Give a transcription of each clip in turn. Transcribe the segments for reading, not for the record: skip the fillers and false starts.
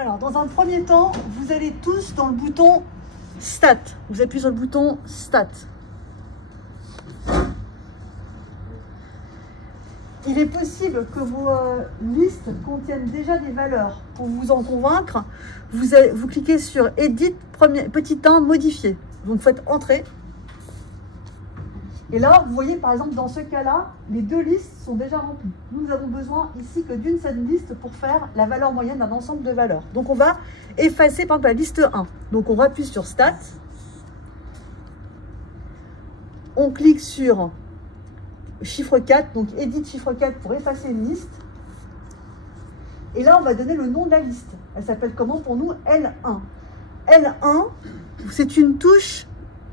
Alors, dans un premier temps, vous allez tous dans le bouton Stat. Vous appuyez sur le bouton Stat. Il est possible que vos listes contiennent déjà des valeurs. Pour vous en convaincre, vous cliquez sur Edit, petit 1, Modifier. Donc, faites Entrer. Et là, vous voyez, par exemple, dans ce cas-là, les deux listes sont déjà remplies. Nous avons besoin ici que d'une seule liste pour faire la valeur moyenne d'un ensemble de valeurs. Donc, on va effacer, par exemple, la liste 1. Donc, on appuie sur Stat. On clique sur chiffre 4, donc Edit chiffre 4 pour effacer une liste. Et là, on va donner le nom de la liste. Elle s'appelle comment pour nous? L1. L1, c'est une touche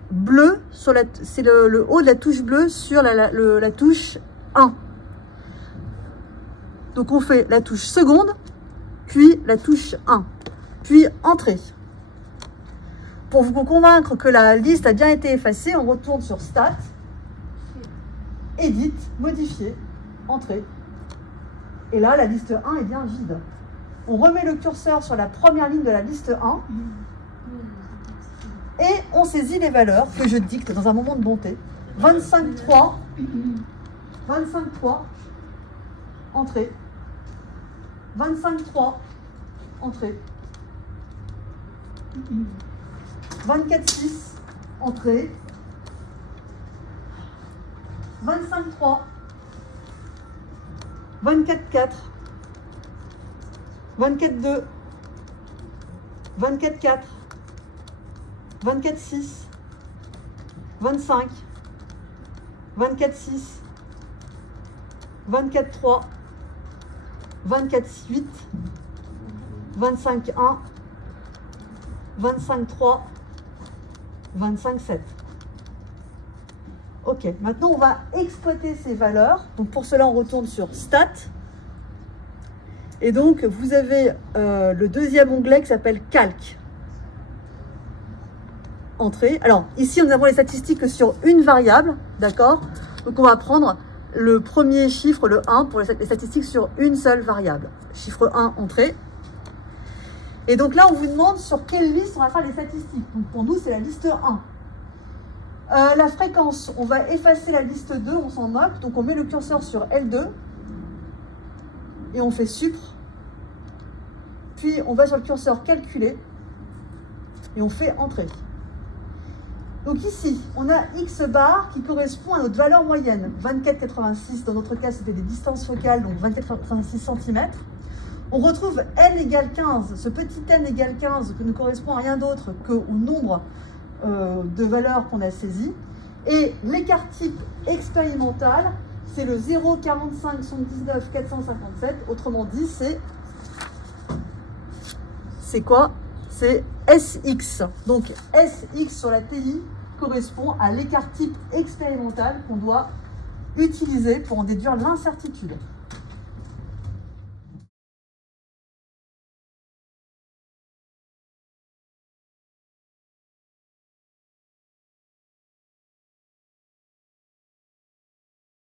bleue, c'est le haut de la touche bleue sur la touche 1. Donc on fait la touche seconde, puis la touche 1, puis Entrée. Pour vous convaincre que la liste a bien été effacée, on retourne sur Stat, Edit, Modifier, Entrée. Et là, la liste 1 est bien vide. On remet le curseur sur la première ligne de la liste 1. Et on saisit les valeurs que je dicte dans un moment de bonté. 25,3, 25,3, Entrée. 25,3, Entrée. 24,6, Entrée. 25,3, 24,4, 24,2, 24,4, 24,6, 25, 24,6, 24,3, 24,8, 25,1, 25,3, 25,7. Ok, maintenant on va exploiter ces valeurs. Donc pour cela, on retourne sur Stat. Et donc vous avez le deuxième onglet qui s'appelle Calque. Entrée. Alors ici, nous avons les statistiques sur une variable, d'accord? Donc on va prendre le premier chiffre, le 1, pour les statistiques sur une seule variable. Chiffre 1, Entrée. Et donc là, on vous demande sur quelle liste on va faire les statistiques. Donc pour nous, c'est la liste 1. La fréquence, on va effacer la liste 2, on s'en moque. Donc on met le curseur sur L2 et on fait Supr. Puis on va sur le curseur Calculer et on fait Entrée. Donc ici, on a X bar qui correspond à notre valeur moyenne. 24,86, dans notre cas, c'était des distances focales, donc 24,86 cm. On retrouve n égale 15, ce petit n égale 15 qui ne correspond à rien d'autre qu'au nombre de valeurs qu'on a saisies. Et l'écart type expérimental, c'est le 0,4579 457. Autrement dit, c'est quoi? C'est SX. Donc SX sur la TI correspond à l'écart type expérimental qu'on doit utiliser pour en déduire l'incertitude.